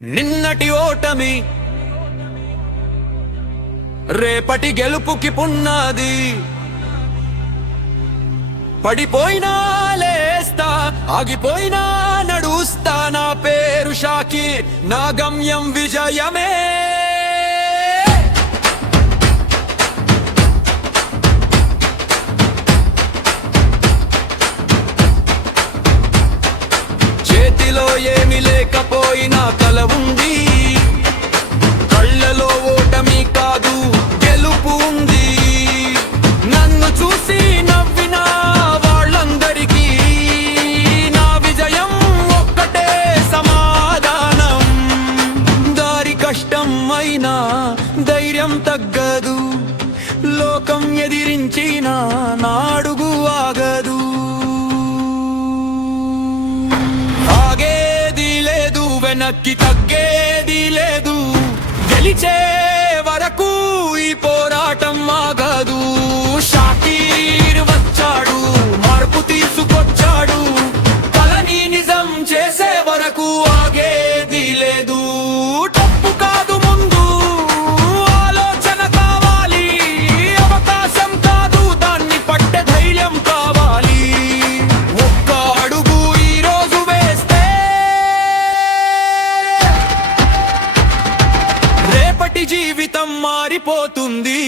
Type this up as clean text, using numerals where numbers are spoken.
నిన్నటి ఓటమి రేపటి గెలుపుకి పున్నాది. పడిపోయినా లేస్తా, ఆగిపోయినా నడుస్తా. నా పేరు షాకీర్, నా గమ్యం విజయమే. చేతిలో ఏమి లేకపోయినా కల ఉంది, కళ్ళలో ఓటమి కాదు గెలుపు ఉంది. నన్ను చూసి నవ్విన వాళ్ళందరికీ నా విజయం ఒక్కటే సమాధానం. దారి కష్టం అయినా ధైర్యం తగ్గదు, లోకం ఎదిరించిన నాడుగు ఆగదు. ఆగేది లేదు, వెనక్కి తగ్గేది లేదు. గెలిచే వరకు ఈ పోరాటం ఆగదు. షాకీర్ వచ్చాడు, మార్పు తీసుకొచ్చాడు. కలని నిజం చేసే వరకు ఆగేది లేదు. తప్పు కాదు ముందు ఆలోచన కావాలి, అవకాశం కాదు దాన్ని పట్టే ధైర్యం కావాలి. ఒక్క అడుగు ఈ రోజు వేస్తే రేపటి జీవితం మారిపోతుంది.